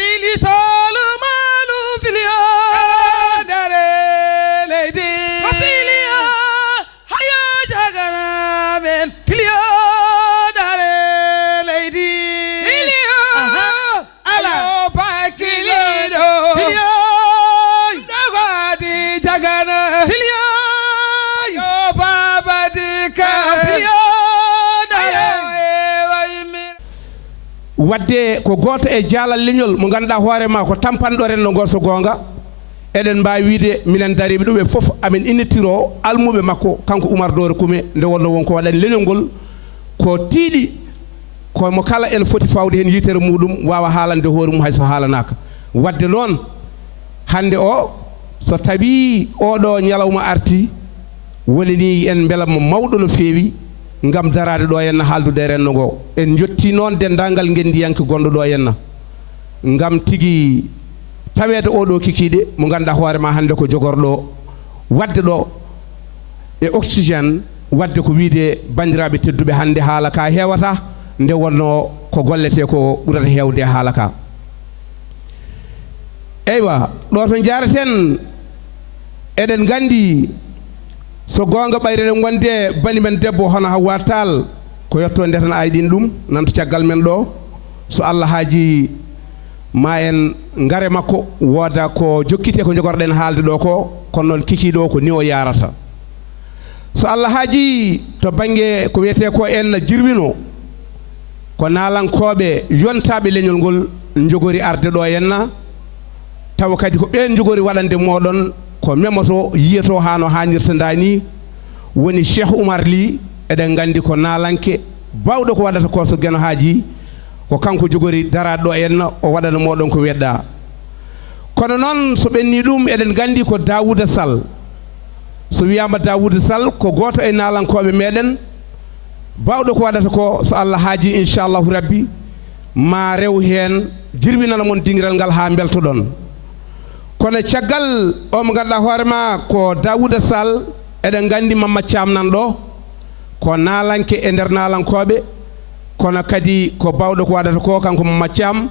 fili solo malu filio dare lady filia hayo jagana men filio dare lady filio ala bakilido filio dagadi jagana filio yo baba dika filio wadde ko goto e jaalal leñol mo ganduɗa hoore ma ko tampanɗo renno ngo so gonga eɗen mbawi wiide minen dariɓe ɗum e foof amin innitiro almuɓe makko kanko Oumar Dore Kume nde wonno wonko waɗani leñol ngol ko tiiɗi komo kala en foti fawde hen yitere muɗum wawa haalande hoore mum hayso haalanaka wadde noon hande o so tawi oɗo ñalawma arti woni ni en beelamo mawɗo no feewi ngam darade ɗo henna haaldude e renno ngo en jotti noon dendagal gendiyanke gonɗo ɗo henna ngam tigi tawede oɗo kikiɗe mo ganduɗa hoorema hande ko jogorɗo wadde ɗo e oxygéne wadde ko wiide bandiraɓe tedduɓe hande haala ka hewata nde wonno ko gollete ko ɓurata hewde e haala ka eywa ɗo to jareten eɗen gandi so gonga ɓayre wonde bani men debbo hono Hawwa Tall ko yetto nde tan ayɗin ɗum nanto caggal men ɗo so Allah haaji ma en ngare makko wooda ko jokkite ko jogorɗen haalde ɗo ko kono noon kikiɗo ko ni o yarata so Allah haaji to banggue ko wiyete ko en jirwino ko nalankoɓe yontaɓe leñol ngol jogori arde ɗo henna tawa kadi ko ɓen jogori waɗande moɗon ko memoto yiyato hano hanirta ndani woni Cheikh Oumar Ly eɗen gandi ko nalanke bawɗo ko waɗata ko so gueno haaji ko kanko jogori darade ɗo henna o waɗana moɗon ko wedda kono noon so ɓenni ɗum eɗen gandi ko Daouda Sall so wiyama Daouda Sall ko goto e nalankoɓe meɗen bawɗo ko waɗata ko so Allah haaji inchallahu rabbi ma rew hen jirwinana mon dingiral ngal ha beltoɗon kono caggal o mo ganduɗa hoorema ko Daouda Sall eɗen gandi Mamma Thiam nan ɗo ko nalanke e nder nalankoɓe kono kadi ko bawɗo ko waɗata ko kanko Mamma Thiam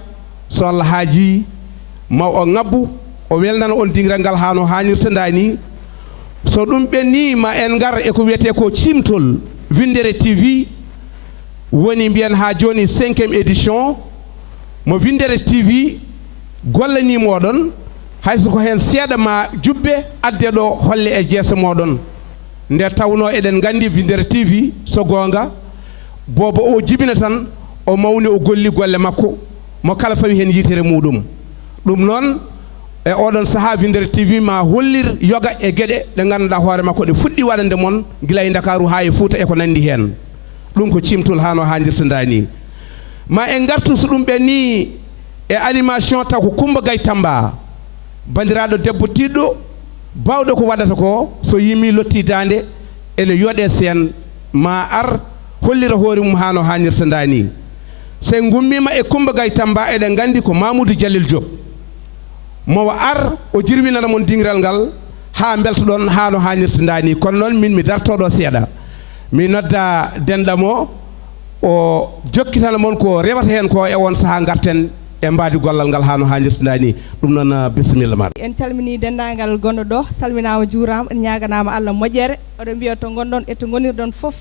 so Allah haaji ma o ngabbu o welnana on dingiral ngal hano hanirta ndani so ɗum ɓenni ma en gar e ko wiyete ko Cimtol Winndere-tv woni mbiyen ha joni 5e édition mo Winndere-tv gollani moɗon hayso ko hen seeɗa ma jubbe adde ɗo holle e jeesa moɗon nde tawno eɗen gandi Winndere-tv so gonga bobo o jibina tan o mawni o golli golle makko mo kala fawi hen yitere muɗum ɗum noon e oɗon saaha Winndere-tv ma hollir yoga e gueɗe ɗe ganduɗa hoore makko ɗe fuɗɗi waɗande mon guila e Dakaru ha e Fouta e ko nandi hen ɗum ko Cimtol hano hanirta ndani ma en gartu so ɗum ɓenni e animation taw ko Coumba Gaye Tamba bandiraɗo debbo tiɗɗo bawɗo ko waɗata ko so yimi lotti dande ene yoɗe sen ma ar hollira hoore mum hano hanirta ndani sen gummima e Coumba Gaye Tamba eɗen gandi ko Mamoudou Jalil Diop mo ar o jirwinana mon dingiral ngal ha beltoɗon hano hanirta ndani kono noon min mi dartoɗo seeɗa mi nodda denɗamo o jokkitana mon ko rewata hen ko e on saaha garten e mbadi gollal ngal hano hanirta ndani ɗum noon bisimilla maɗa en calmini dendagal gonɗo ɗo salminama juurama en ñaganama Allah moƴƴere oɗon mbiya to gonɗon e to gonirɗon foof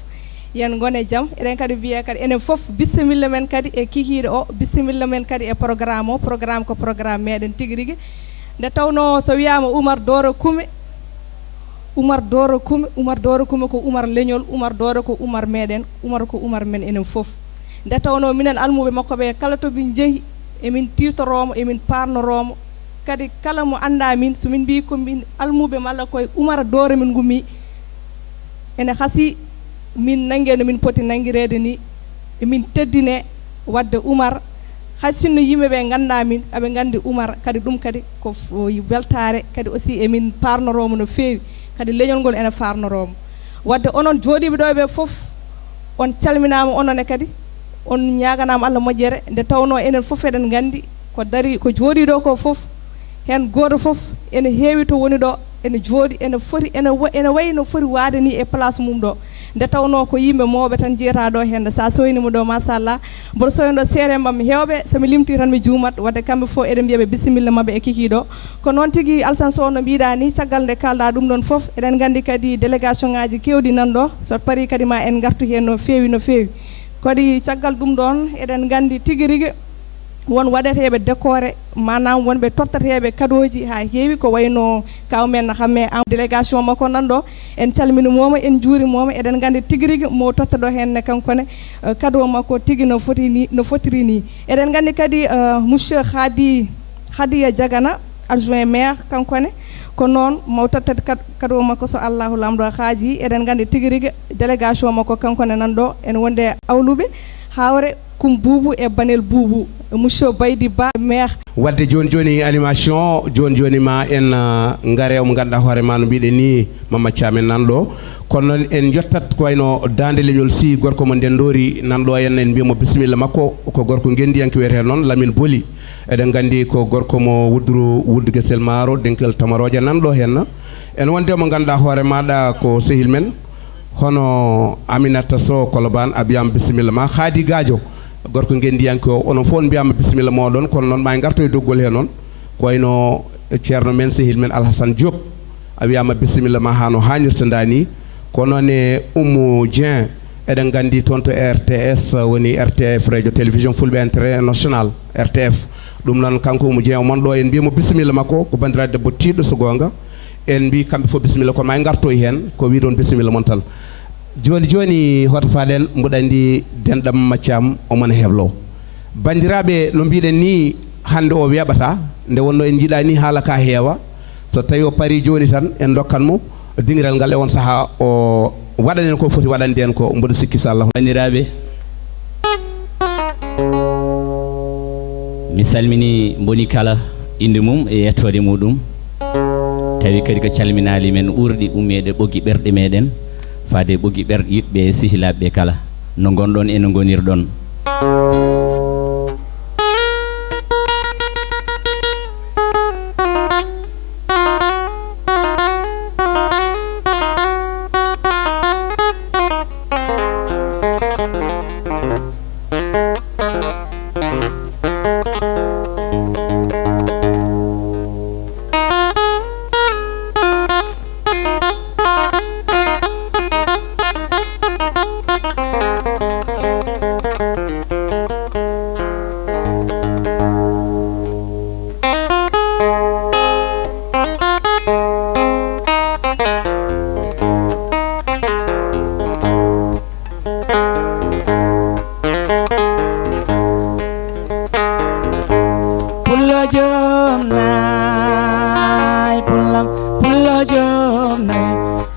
yen gone jaam eɗen kadi mbiya kadi enen foof bisimilla men kadi e kikiɗo o bisimilla men kadi e programme o programme ko programme meɗen tigui rigui nde tawno so wiyama Oumar Dore Kume Oumar Dore Kume Oumar Dore Kume ko Oumar leñol Oumar Dore ko Oumar meɗen Oumar ko Oumar men enen foof nde tawno minen almuɓe makko ɓe kala to min jeehi emin tirtoromo emin parnoromo kadi kala mo anda min so min mbi ko min almuɓe malla koye Oumar Dore min gummi ene hasi min nangue no min poti nanguirede ni emin teddine wadde Oumar hay sinno yimɓeɓe ganda min aɓe gandi Oumar kadi ɗum kadi ko weltare kadi aussi emin parnoromo no fewi kadi leñol ngol ene farnoromo wadde onon jooɗiɓe ɗo ɓe foof on calminama onone kadi on ñaganama Allah moƴƴere nde tawno enen foof eɗen gandi ko dari ko jooɗiɗo ko foof hen goto foof ene heewi to woni ɗo ene jooɗi ene foti ene wayi no foti waade ni e place mum ɗo nde tawno ko yimɓe mawɓe tan jeyata ɗo henne sa soynimo ɗo machallah mboɗo soyno ɗo seere mbammi heewɓe somi limti tan mi juumat wadde kamɓe fof eɗen mbiyaɓe bisimilla mabɓe e kikiɗo ko noon tigui Alassane Sow no mbiɗa ni caggal nde kalɗa ɗum ɗon foof eɗen gandi kadi délégation ngaji kewɗi nan ɗo so paari kadi ma en gartu hen no feewi kadi caggal ɗum ɗon eɗen gandi tigui rigui won waɗeteɓe décoré manam wonɓe tottateɓe kadoji ha heewi ko wayno kawmen hamme en délégation makko nanɗo en calminimomo en juurimomo eɗen gandi tigui rigui mo totta ɗo henne kankone cadeau makko tigui no fotiri ni eɗen gandi kadi monsieur Khadiya Diagana adjoint maire kankone ko noon mo tottata cadeau makko so Allahu lamɗo haaji eɗen gandi tigui rigui délégation makko kankone nanɗo en wonde awluɓe hawre kum boubou e banel boubou monsieur Baydi Ba maire wadde joni animation joni ma en ngare mo ganduɗa hoore ma no mbiɗen ni Mama Thiamen nanɗo kono noon en jottat ko wayno dande leñol si gorko mo ndendori nanɗo en mbiyamo bisimilla makko ko gorko gendiyanke wiyete noon Lamine Boli eɗen gandi ko gorko mo wuddu guesel maaro denkel tamaroje nanɗo henna en wonde mo ganduɗa hoore maɗa ko sehil men hono Aminata Sow Kolobane abiyama bisimilla ma Khady Gadio gorko gendiyanke o onon fof mbiyama bisimilla moɗon kono noon ma garto e doggol he noon ko wayno ceerno men sehil men Alhassane Diop a wiyama bisimilla ma ha no hannirta ndani ko noon e Oumou Dieng eɗen gandi toon to RTS woni RTF radio télévision fulɓe international RTF ɗum noon kanko Oumou Dieng o mon ɗo en mbiyamo bisimilla makko ko bandiraɗo debbo tiɗɗo so gonga en mbi kamɓe fof bisimilla kono ma en garto hen ko wi ɗon bisimilla mon tan joni hoto faɗen mboɗo andi denɗam Mathiam omona heblo bandiraɓe no mbiɗen ni hande o weɓata nde wonno en jiiɗa ni haala ka heewa so tawi o paari joni tan en dokkanmo dingiral ngal e on saaha o waɗanen ko foti waɗande en ko mboɗo sikki so Allah bandiraɓe mi salmini boni kala inde mum e yettode muɗum tawi kadi ko calminali men urɗi ummede ɓoggi ɓerɗe meɗen faade ɓoggi ɓerɗe yiɓɓe sihilaɓe ɓe kala no gonɗon eno gonirɗon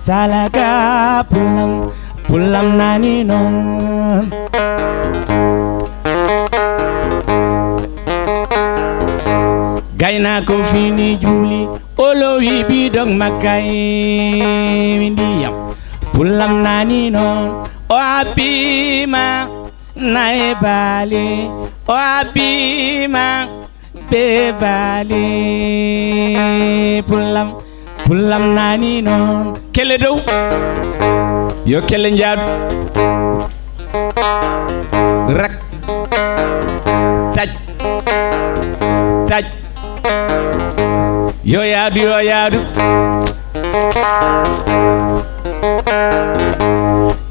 Salaga pulam nani non Gaina ko fini juli olowi bidong makai windiam pulam nani non o abima nae bali o abima be bali pulam nani non kele dow yo kele njaadu rak taj yo yaadu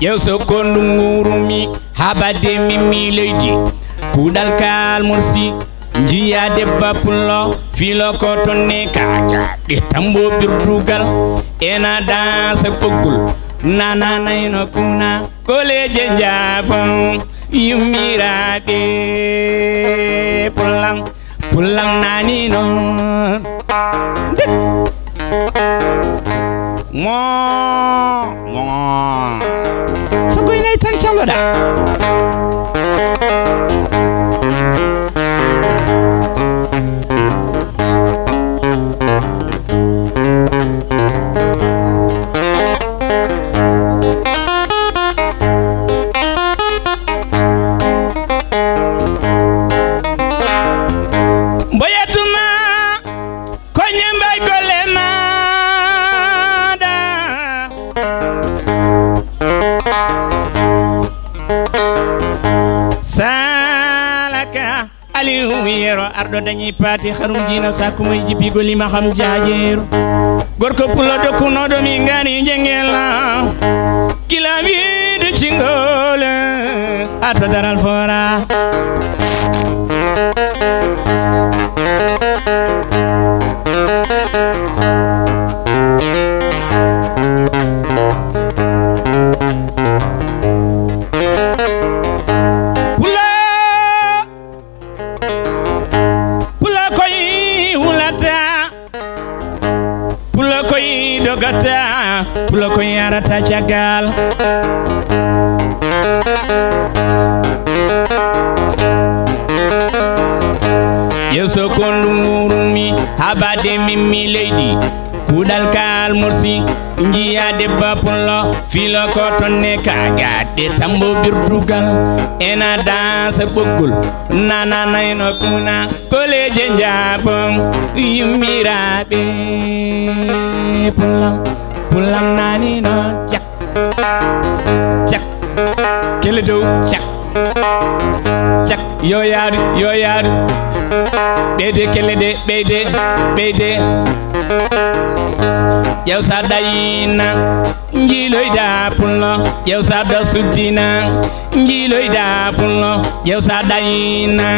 ƴew so kondu ngurumi habade mimmi leydi kuɗal kal mursi jiya debba pullo filo ko tonne kaƴaɗe tambo birdugal ena dansa ɓoggol nananayno kuna koleje jabon yummiraɗe pullam nani noon mo so goynay tan calloɗa wiyero ardo dañi pati harum jina sakuma jibi golima xam jaajeero gorko pulo do kuno do mi ngani jengela kilami de cingole ata daral fora pulo ko yarata jagal yeso kondumurumi habade mimmi leydi kudal kal morsi njiya debba pulo filo ko tonne kagade tambo birdugal ena dansa boggol nana nayno kuna koleje njabon yumirabe pulam nani no chak chak kele do chak chak yo yadu bede kele de bede yow sa dayina njiloy da pullo yow sa da sudina njiloy da pullo yow sa dayina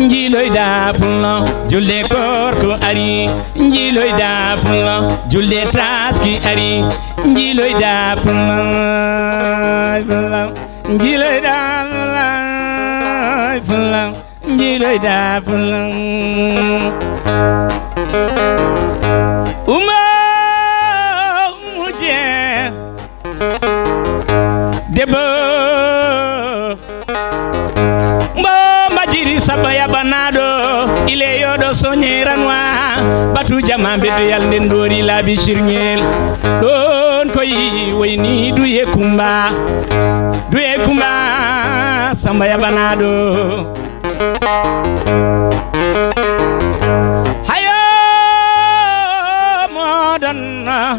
njiloy da pullo julde korko ari njiloy da pullo julde taski ari njiloy da pullo njiloy da pullo njiloy da pullo debo mbo majiri sabaya banado ile yodo sonyeranwa batu jama bedo yalde ndori labi shirngel don koyi wayni duye kumba sambaya banado hayo modana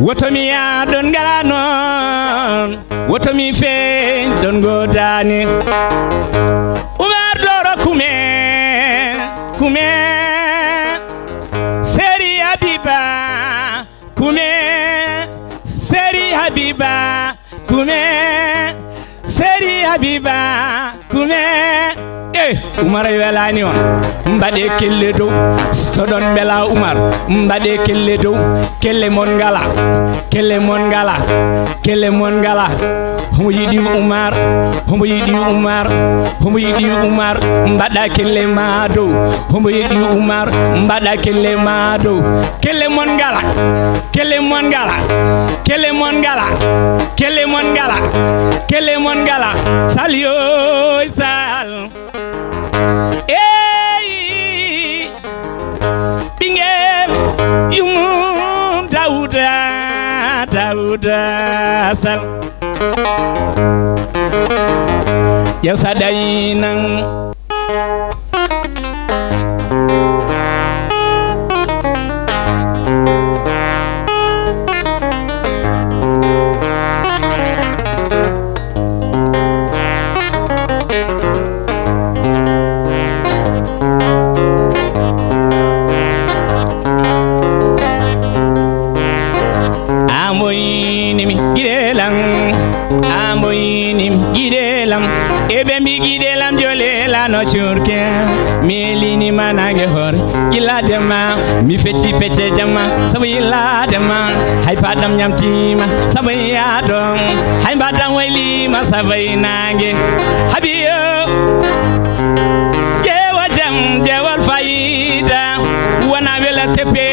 wotomi ya don galanon wotomi fe don godani umar doro kume seri habiba kume seri habiba kume seri habiba kume umar welani on mbade kelle do sodon bela umar mbade kelle do kelle mon gala homo yidi umar mbada kelle mado homo yidi umar mbada kelle mado kelle mon gala salio sal bingem yumum dauda sal yow sadayinang no churke melini manage hor ila dema mi fecci pecce jama sabu ila dema hay padam nyamtima sabu ya don hay badam wayli ma sabay nange habiyo jewal fayida wana wela tepe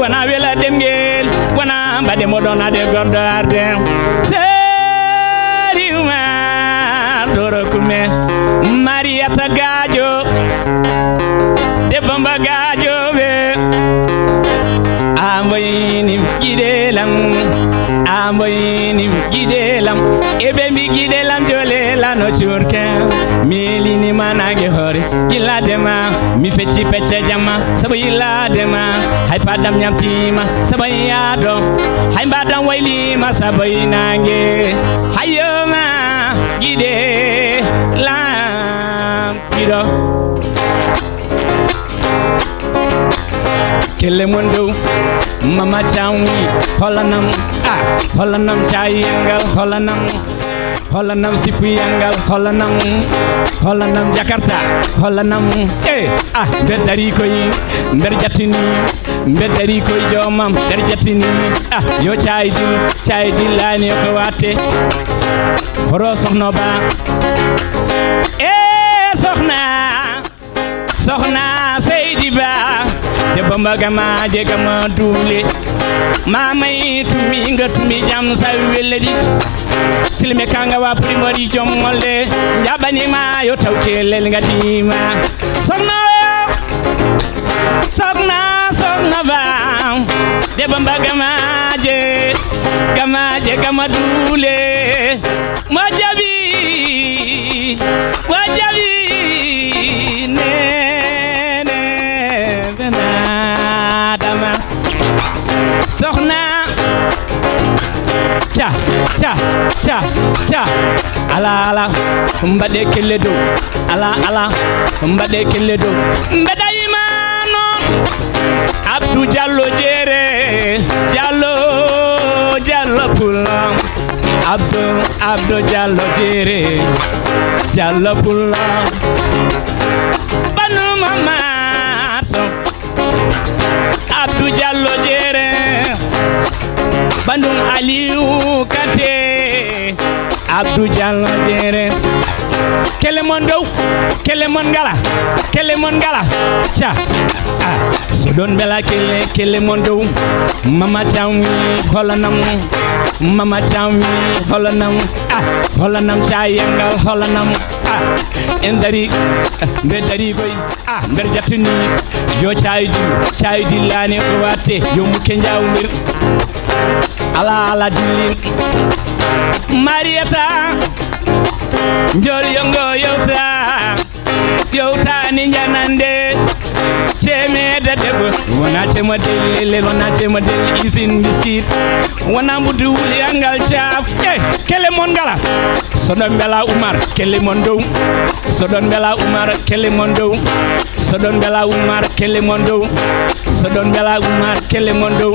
wana wela demgel wana bade modona de gordo arde seriuma dorokume Mariata gajo de bamba gajo be amoyinim gidelam ebe mi gidelam jole la no churke milini manage hore ila dema mi fecci pecce jama sabu ila dema hay padam nyamtima sabu yado hay badam wayli ma sabu nange hayoma gide ɓiɗo kelle mon dow mama camwi holanam holanam cayiyangal holanam sipuyangal holanam jakarta holanam mbeɗa dari koye mbeɗa jattini mbeɗa dari koye jomam mbeɗa jattini yo cayidin laani ko watte horo sohno ba sohna seydi ba debbo mbagamaje gama duule mamay tumi jam sawi welledi silme kanga wa puri mori jom molle jabanima yo tawkelel ngadima sogna ba debbo mbagamaje gama duule mo jabi soxna ca ala mbaɗe kelle dow ala mbaɗe kelle dow mbeɗayima noon Abdou Diallo jeere Diallo pulla Abdou Diallo jeere Diallo pulla banu mamar so Abdou Diallo jeere bandum Aliou Kate Abdou Diallo jeere kelle mon dow kelle mon ngala ca so ɗon bela kelle mon dow mama camwi holanam holanam cayengal holanam en dari mbe dari koy mbeɗa jattini yo cayidi laani ko watte yo mukke jawdir ala dillin Marieta njol yongo yewta ni janande temede debbo wona tema del usine biscuit wona mbudu wuliyangal caaf kelle mon ngala soɗon bela Oumar kelle mon dow soɗon bela Oumar kelle mon dow soɗon bela Oumar kelle mon dow soɗon bela Oumar kelle mon dow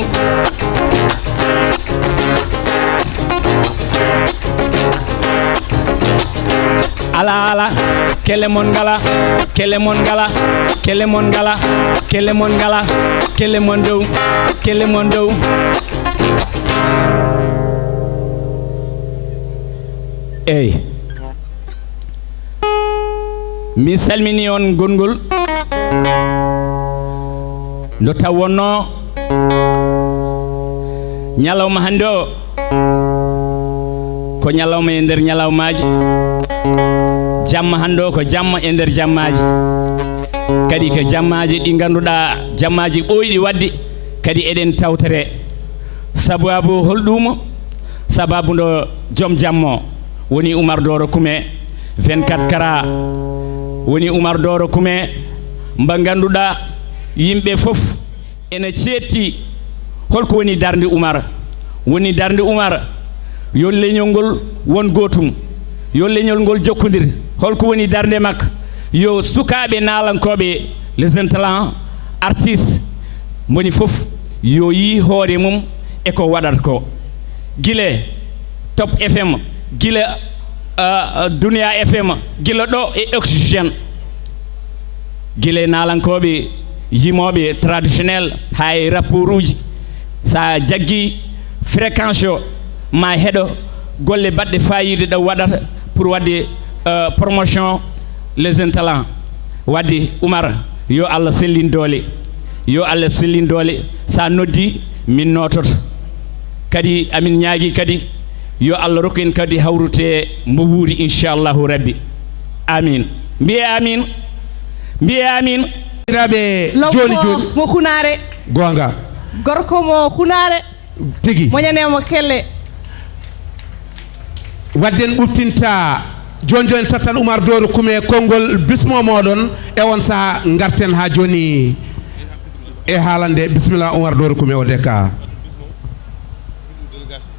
ala kelle mon ngala kelle mon dow eyi mi salmini on gongol nde taw wonno ñalawma hande o ko ñalawma e nder ñalawmaji jamma hande o ko jamma e nder jammaji kadi ko jammaji ɗi ganduɗa jammaji ɓoyɗi wadde kadi eɗen tawtere sababu holɗum sababu ndo joom jammo woni Oumar Doro Kume 24 kara woni Oumar Doro Kume mba ganduɗa yimɓe fof ene ceetti holko woni darde Oumar woni darde Oumar yo leñol ngol won gotum yo leñol ngol jokkodir holko woni darde makko yo sukaɓe nalankoɓe les talents artistes moni fof yo yi hoore mum e ko waɗata ko guile Top FM guile Dunia FM guila ɗo e oxygène guile nalankoɓe yimoɓe traditionnel ha e rapport uji sa jaggi fréquence o ma heɗo golle baɗɗe fayide ɗo waɗata pour wadde promotion les talents wadde Oumar yo Allah sellin doole sa noddi min nototo kadi amin ñaagui kadi yo Allah rokku en kadi hawrute mbo wuuri inchallahu rabbi amin mbiye amin raɓe joni mo hunare gonga gorko mo hunare tigi moñanemo kelle wadden ɓurtinta joni en tottan Oumar Doro Kume konngol bismo moɗon e on saaha garten ha joni e haalande bisimilla Oumar Doro Kume o dekka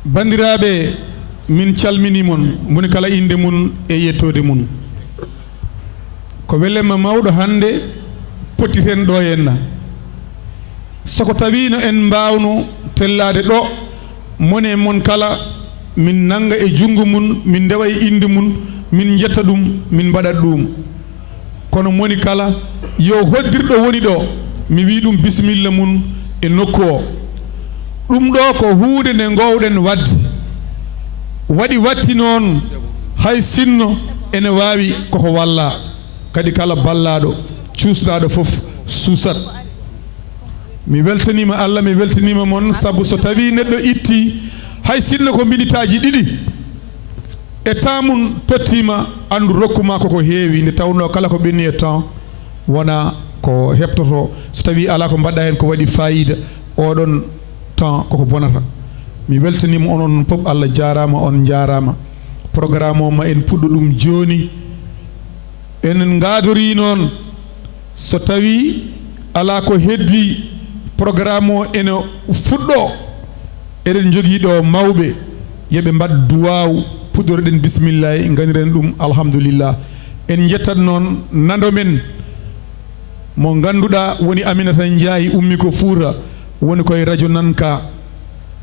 bandiraɓe min calmini mon moni kala inde mun e yettode mun ko welema mawɗo hande pottiren ɗo henna soko tawino en mbawno tellade ɗo mone mon kala min nanga e jungo mun min dewa e inde mun min jetta ɗum min mbaɗat ɗum kono moni kala yo hoddirɗo woni ɗo mi wi ɗum bisimilla mun e nokku o ɗum ɗo ko huude nde gowɗen wadde waɗi watti noon hay sinno ene wawi koko walla kadi kala ballaɗo cuusɗaɗo fof suusat mi weltanima Allah mi weltanima mon sabu so tawi neɗɗo itti hay sinno ko minitaji ɗiɗi e temps mum tottima andu rokkuma koko heewi nde tawno kala ko ɓenni e temps wona ko heptoto so tawi ala ko mbaɗɗa hen ko waɗi fayida oɗon temps koko bonata mi weltanima onon fof Allah jarama on jarama programme o ma en puɗɗo ɗum joni enen gadori noon so tawi ala ko heddi programme o ene fuɗɗo eɗen jogui ɗo mawɓe yeɓe mbad duwaw puɗɗoroɗen bisimillahi ganiren ɗum alhamdulillah en jettat noon nando men mo ganduɗa woni Aminata Ndiaye ummi ko Fouta woni koye radio Nanka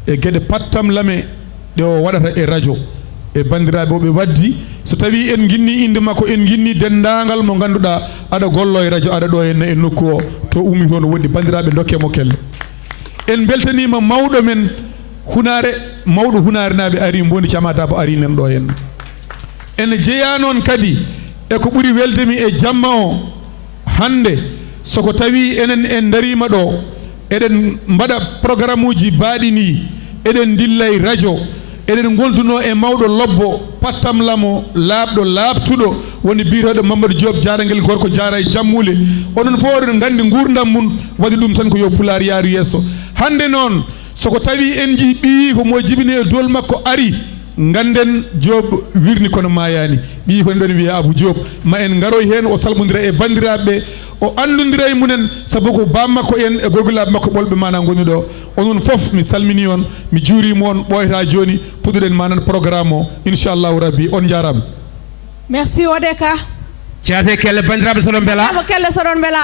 e gueɗe pattam lame ɗe o waɗata e radio e bandiraɓe ɓe waddi so tawi en ginni inde makko en ginni dendagal mo ganduɗa aɗa gollo e radio aɗa ɗo henna e nokku o to ummi toon woɗɗi bandiraɓe dokkemo kelle en beltanima mawɗo men hunare mawɗo hunare naɓe ari bondi camata bo ari nen ɗo henna ene jeeya noon kadi e ko ɓuuri weldemi e jamma o hande soko tawi enen en darima ɗo eɗen mbaɗa programme uji baɗini eɗen dilla e radio eɗen golduno e mawɗo lobbo pattam lamo laaɓɗo laaɓtuɗo woni bitoɗo Mamadou Diop jaraguel gorko jara e jammule onon fof oɗon gandi gurdam mum waɗi ɗum tan ko yo pular yaaru yesso hande noon soko tawi en jii ɓiyi ko mo jibini e dol makko ari ganden Diop wirni kono mayani ɓiyi ko en ɗon wiya Abou Diop ma en garoy hen o salmodira e bandiraɓeɓe o andodira e munen saabu ko bam makko en e gorgolaɓe makko ɓolɓe mana goni ɗo onon foof mi salmini on mi juurima on ɓoyata joni puɗɗoɗen manan programme o inchallahu rabbi on jarama merci Odeka ceate kelle bandiraɓe soɗon beela amo kelle soɗon beela